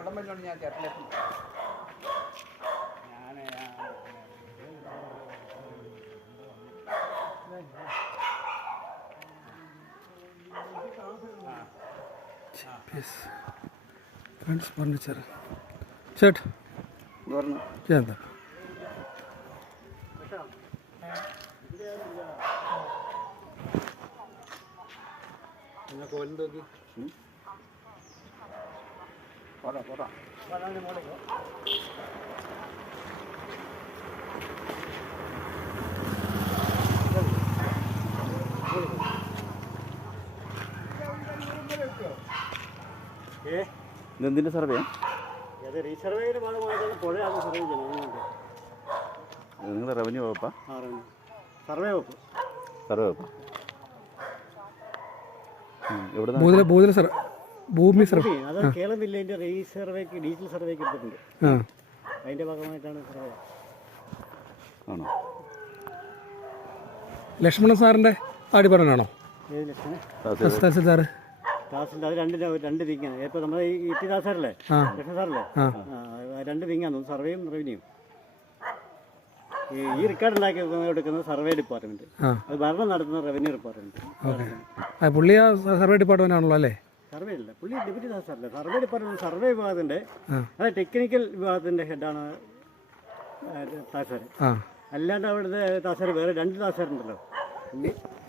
വെള്ളം വരുന്നുണ്ട് ഞാൻ ചേട്ടനിലേക്ക് ഫ്രണ്ട്സ് ഫർണിച്ചർ ഷർട്ട് പറഞ്ഞു ചെയ്യാം പോരാ പോരാ ഇതെന്തിന്റെ സർവേ? അത് ഭാഗമായിട്ടാണ് പുഴയാണ് സർവേ ചെയ്യുന്നത് നിങ്ങളുടെ റവന്യൂ വകുപ്പാ? സർവേ വകുപ്പ്. സർവേ വകുപ്പാ. എവിടെ ഭൂതല ഭൂതല സർ ഭൂമി സർവേ. അത് കേരളം ജില്ലേന്റെ റീസർവേക്ക് ഡിജിറ്റൽ സർവേക്ക് എടുത്തിട്ടുണ്ട്. ആ. അതിന്റെ ഭാഗമായിട്ടാണ് സർവേ ആണോ? ലക്ഷ്മണൻ സാറിന്റെ ആടിപ്പറനാണോ ഏത് അത് രണ്ട് രണ്ട് വിങ്ങാണ് ഇപ്പോൾ നമ്മുടെ ഈ ഇ ടി ദാസ് സാറല്ലേ? ആ. ലക്ഷ്മൺ സാറല്ലേ? ആ. ആ, രണ്ട് വിങ്ങാണ് ഒന്ന് സർവേയും റവന്യൂയും ഈ ഈ റെക്കോർഡ് ഉണ്ടാക്കി എടുക്കുന്നത് സർവേ ഡിപ്പാർട്ട്മെന്റ് ആ. അത് ഭരണം നടത്തുന്ന റവന്യൂ ഡിപ്പാർട്ട്മെന്റ് ഓക്കെ. ആ പുള്ളി ആ സർവേ ഡിപ്പാർട്ട്മെന്റ് ആണല്ലോ അല്ലേ? സർവേ അല്ല. പുള്ളി ഡെപ്യൂട്ടി സാറല്ലേ സർവേ ഡിപ്പാർട്ട്മെന്റ് സർവേ വിഭാഗത്തിന്റെ. അത് ടെക്നിക്കൽ വിഭാഗത്തിന്റെ ഹെഡാണ് താസാർ അല്ലാണ്ട് അവിടുത്തെ താസാർ വേറെ രണ്ട് താസാറുണ്ടല്ലോ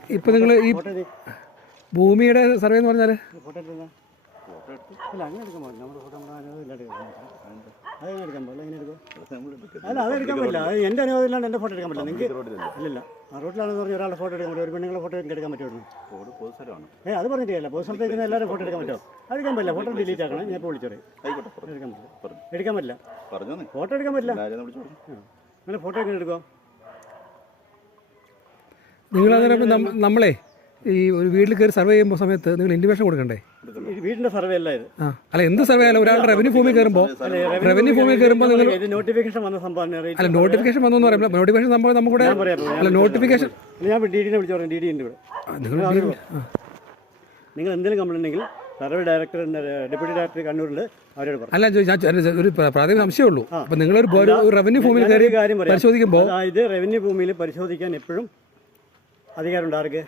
ഇപ്പൊ നിങ്ങൾ ഈ ഭൂമിയുടെ സർവേ എന്ന് പറഞ്ഞാൽ ഫോട്ടോ എടുക്കുന്ന അല്ല അങ്ങനെ എടുക്കാൻ നമ്മുടെ ഫോട്ടോ നമ്മുടെ ഇല്ലാണ്ട് എടുക്കാൻ പറ്റില്ല. അതെങ്ങനെ എടുക്കാൻ പാടില്ല എങ്ങനെ എടുക്കും അല്ല അത് എടുക്കാൻ പറ്റില്ല. അത് എന്റെ അനുവാദം ഇല്ലാണ്ട് എന്റെ ഫോട്ടോ എടുക്കാൻ പറ്റില്ല. നിങ്ങൾക്ക് അല്ലല്ല. ആ റോട്ടിലാണെന്ന് പറഞ്ഞാൽ ഒരാളെ ഫോട്ടോ എടുക്കാൻ പറ്റും ഒരു പെണ്ണുങ്ങളെ ഫോട്ടോ എനിക്ക് എടുക്കാൻ പൊതുസ്ഥലമാണ് ഏ അത് പറഞ്ഞിട്ടില്ല പൊതു സ്ഥലത്തേക്ക് എല്ലാവരും ഫോട്ടോ എടുക്കാൻ പറ്റുമോ? അത് എടുക്കാൻ പറ്റില്ല. ഫോട്ടോ ഡിലീറ്റ് ആക്കണം. ഞാൻ ഇപ്പോൾ എടുക്കാൻ പറ്റില്ല. പറഞ്ഞു എടുക്കാൻ പറ്റില്ല. ഫോട്ടോ എടുക്കാൻ പറ്റില്ല. പറഞ്ഞു അങ്ങനെ ഫോട്ടോ എങ്ങനെ എടുക്കുമോ നിങ്ങളങ്ങനെ നമ്മളെ ഈ ഒരു വീട്ടിൽ കയറി സർവേ ചെയ്യുമ്പോൾ സമയത്ത് നിങ്ങൾ ഇൻഡിമേഷൻ കൊടുക്കണ്ടേ? വീടിന്റെ സർവേ അല്ല ഇത് അല്ല എന്ത് സർവേ? അല്ല ഒരാൾ റവന്യൂ ഭൂമി കയറുമ്പോൾ റവന്യൂ ഭൂമി കയറുമ്പോൾ നിങ്ങൾ ഇത് നോട്ടിഫിക്കേഷൻ വന്ന സംഭവം അല്ല നോട്ടിഫിക്കേഷൻ വന്നു പറയുമ്പോൾ നോട്ടിഫിക്കേഷൻ സംഭവം നമ്മുടെ അല്ല നോട്ടിഫിക്കേഷൻ ഞാൻ ഡി ഡിനെ വിളിച്ചു പറഞ്ഞു ഡി ഡി ഉണ്ട് ഇവിടെ നിങ്ങൾ എന്തെങ്കിലും കംപ്ലൈന്റ് ഉണ്ടെങ്കിൽ സർവേ ഡയറക്ടർ ഡെപ്യൂട്ടി ഡയറക്ടർ കണ്ണൂരിൽ അവരോട് പറഞ്ഞു അല്ല ഞാൻ ഒരു പ്ര- പ്രാഥമിക സംശയമുള്ളൂ അപ്പൊ നിങ്ങളൊരു റവന്യൂ ഭൂമിയിൽ. പരിശോധിക്കുമ്പോൾ അതായത് റവന്യൂ ഭൂമിയിൽ പരിശോധിക്കാൻ എപ്പോഴും അധികാരമുണ്ട് ആർക്ക്?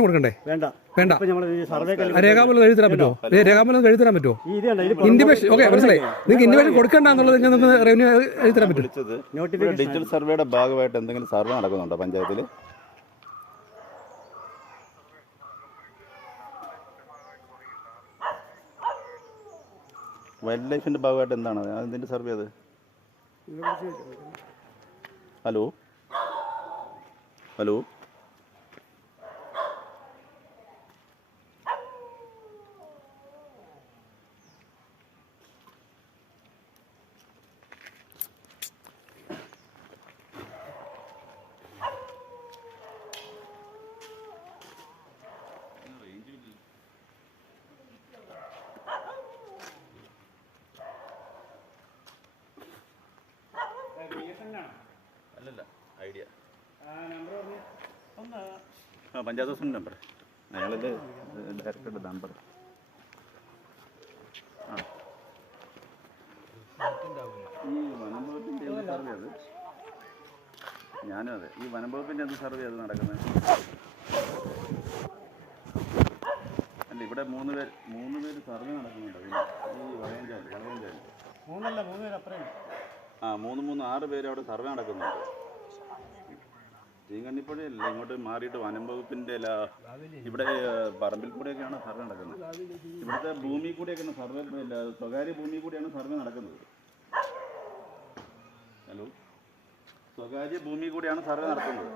കൊടുക്കണ്ടേ? വേണ്ട. വേണ്ട. ഇപ്പൊ നമ്മൾ സർവേ ആ രേഖാമൂലം എഴുതി തരാൻ പറ്റുമോ? ഏ, രേഖാമൂലം എഴുതി തരാൻ പറ്റുമോ? ഈ ഇത് കണ്ടോ, ഇത് ഇൻഡിമേഷൻ ഓക്കെ മനസ്സിലായി. നിങ്ങൾക്ക് ഇൻഡിമേഷൻ കൊടുക്കണ്ട എന്നുള്ളത് നിങ്ങൾക്ക് റവന്യൂ എഴുതി തരാൻ പറ്റും വിളിച്ചത് Notification ഇവിടെ ഡിജിറ്റൽ സർവേയുടെ ഭാഗമായിട്ട് എന്തെങ്കിലും സർവേ നടക്കുന്നുണ്ടോ പഞ്ചായത്തിൽ വൈൽഡ് ലൈഫിന്റെ ഭാഗമായിട്ട് എന്താണ്? അതിന്റെ സർവേ അത്. ഹലോ ഹലോ ആ പഞ്ചായത്ത് പ്രസിഡന്റ് നമ്പർ. അയാളുടെ ഡയറക്ടറുടെ നമ്പർ. ആ. ഈ വനംവകുപ്പിന്റെ എന്ത് സർവേ അത്? ഞാനും അതെ. ഈ വനംവകുപ്പിന്റെ എന്ത് സർവേ അത് നടക്കുന്നത് അല്ല ഇവിടെ മൂന്ന് പേര് മൂന്ന് പേര് സർവേ നടക്കുന്നുണ്ട്? ഈ വളയഞ്ചാൽ വളയഞ്ചാൽ മൂന്നല്ല മൂന്ന് പേര് അപ്പുറം ആ മൂന്ന് മൂന്ന് ആറ് പേര് അവിടെ സർവേ നടക്കുന്നുണ്ട്. ചീങ്കണ്ണിപ്പുഴയല്ല ഇങ്ങോട്ട് മാറിയിട്ട് വനം വകുപ്പിന്റെ ഇവിടെ പറമ്പിൽ കൂടെയൊക്കെയാണ് സർവേ നടക്കുന്നത്. ഇവിടുത്തെ ഭൂമി കൂടെയൊക്കെയാണ് സർവേ സ്വകാര്യ ഭൂമി കൂടെയാണ് സർവേ നടക്കുന്നത്. ഹലോ? സ്വകാര്യ ഭൂമി കൂടെയാണ് സർവേ നടക്കുന്നത്.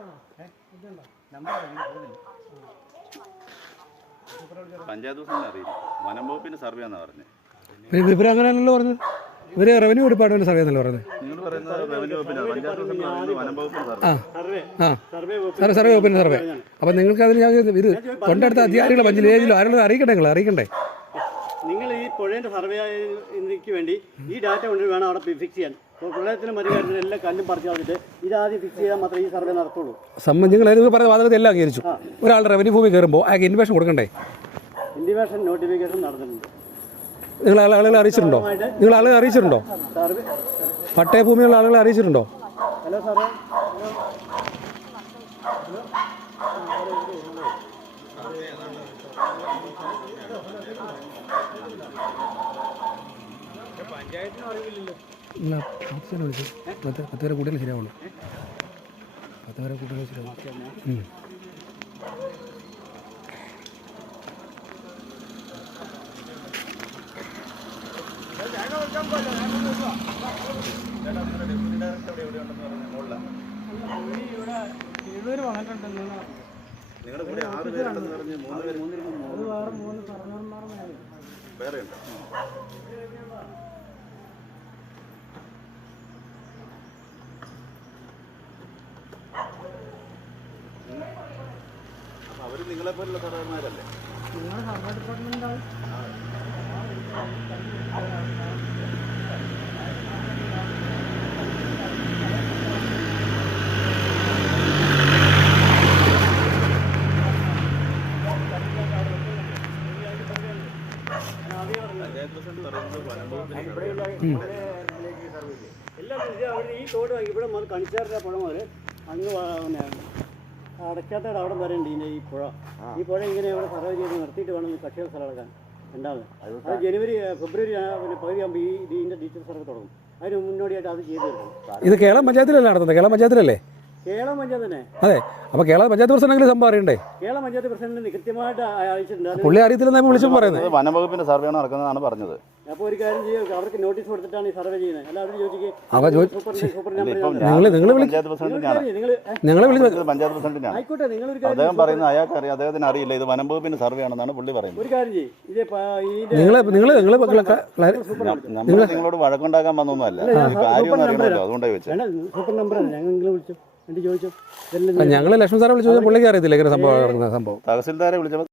പഞ്ചായത്ത് ദിവസം അറിയില്ല. വനം വകുപ്പിന്റെ സർവേ എന്നാണ് പറഞ്ഞത് ഇവർ അങ്ങനെയല്ലല്ലോ പറഞ്ഞത്. ഇവർ റവന്യൂ ഡിപ്പാർട്ട്മെന്റ് സർവേ എന്നല്ലേ നിങ്ങൾ പറയുന്നത് ആ സർവേ. ആ സാറേ സർവേ വകുപ്പിന്റെ സർവേ. അപ്പം നിങ്ങൾക്ക് അതിന് ഞാൻ ഇത് തൊണ്ടടുത്ത അധികാരികളെ പഞ്ചിൽ വില്ലേജിലോ ആരെങ്കിലും അറിയിക്കണ്ടേ നിങ്ങൾ അറിയിക്കണ്ടേ? നിങ്ങൾ ഈ പുഴേന്റെ സർവേ ഇതിക്ക് വേണ്ടി ഈ ഡാറ്റ കൊണ്ട് വേണം അവിടെ ഫിക്സ് ചെയ്യാൻ. പ്രളയത്തിനും മരുകാരത്തിനും എല്ലാം കല്ലും പറിച്ചു കളഞ്ഞിട്ട് ഇതാദ്യം ഫിക്സ് ചെയ്താൽ മാത്രമേ ഈ സർവേ നടത്തുള്ളൂ. സംബന്ധം നിങ്ങൾ നിങ്ങൾ പറഞ്ഞ വാദഗതി എല്ലാം അംഗീകരിച്ചു. ഒരാൾ റവന്യൂ ഭൂമി കയറുമ്പോൾ അയാൾക്ക് ഇൻവെഷൻ കൊടുക്കണ്ടേ? ഇൻവേഷൻ നോട്ടിഫിക്കേഷൻ നടന്നിട്ടുണ്ട്. നിങ്ങൾ ആളെ- ആളുകളെ അറിയിച്ചിട്ടുണ്ടോ? നിങ്ങൾ ആളുകളെ അറിയിച്ചിട്ടുണ്ടോ? പട്ടയഭൂമിയുള്ള ആളുകളെ അറിയിച്ചിട്ടുണ്ടോ? ഓഫീസിനെ വിളിച്ചു പത്ത് പത്ത് പേരെ കൂടുതൽ ശരിയാവുള്ളൂ. പത്ത് പേരെ കൂടുതൽ ശരിയാവും നിങ്ങളുടെ കൂടെ ആറ് പേരുണ്ടെന്ന് പറഞ്ഞ് മൂന്ന് പേര്. വേറെ ഉണ്ട്? അപ്പൊ അവർ നിങ്ങളെ പോലുള്ള സർവേമാരല്ലേ പഞ്ചായത്ത് പ്രസിഡന്റ് പറയുന്നത് വനംവകുപ്പിന്റെ എല്ലാം ഇത് അവിടെ ഈ തോട് ഇവിടെ മുതൽ കണിച്ചാറിന്റെ പുഴ മുതൽ അങ്ങ് അടയ്ക്കാത്തയുടെ അവിടെ വരെ ഉണ്ട് ഇതിന്റെ ഈ പുഴ. ഈ പുഴ ഇങ്ങനെ ഇവിടെ സർവേ ചെയ്ത് നിർത്തിയിട്ട് വേണം കക്ഷികൾ സ്ഥലം അടക്കാൻ രണ്ടാമത് അത് ജനുവരി ഫെബ്രുവരി പിന്നെ പകുതി ആകുമ്പോൾ ഈ ഇതിന്റെ ഡീറ്റെയിൽസ് ഒക്കെ തുടങ്ങും. അതിന് മുന്നോടിയായിട്ട് അത് ചെയ്ത് ഇത് കേരള പഞ്ചായത്തിലല്ലേ നടത്തുന്നത്? കേരള പഞ്ചായത്തിലല്ലേ? കേരള പഞ്ചായത്ത് തന്നെ അതെ അപ്പൊ കേരള പഞ്ചായത്ത് പ്രസിഡന്റ് സംഭവം അറിയണ്ടേ? കേരള പഞ്ചായത്ത് പ്രസിഡന്റിന് കൃത്യമായിട്ട് അയച്ചിട്ടുണ്ട് പുള്ളി അറിയത്തില്ലെന്ന് വിളിച്ചു പറയുന്നത്. വനംവകുപ്പിന്റെ സർവേയാണ് നടക്കുന്നതാണ് പറഞ്ഞത്. അപ്പോൾ ഒരു കാര്യം ചെയ്യുക അവർക്ക് നോട്ടീസ് കൊടുത്തിട്ടാണ് ഈ സർവേ ചെയ്യുന്നത്. അല്ല അവർ. നിങ്ങൾ അദ്ദേഹം പറയുന്നത് അയാൾക്ക് അറിയാം അദ്ദേഹത്തിന് അറിയില്ല ഇത് വനംവകുപ്പിന്റെ സർവേ ആണെന്നാണ് പുള്ളി പറയുന്നത്. ഒരു കാര്യം ചെയ്യും നിങ്ങളോട് വഴക്കുണ്ടാക്കാൻ വന്നൊന്നും അല്ല കാര്യം അറിയണമല്ലോ അതുകൊണ്ടാണ് ചോദിച്ചത്. വേണ്ട സൂപ്പർ നമ്പറാണ് ഞങ്ങൾ നിങ്ങൾ വിളിച്ചു. എന്നിട്ട് ചോദിച്ചു? ഞങ്ങൾ ലക്ഷ്മൺ സാറെ വിളിച്ചു പുള്ളിക്ക് അറിയത്തില്ല ഇങ്ങനെ സംഭവം നടക്കുന്ന സംഭവം. തഹസിൽദാരെ വിളിച്ചപ്പോൾ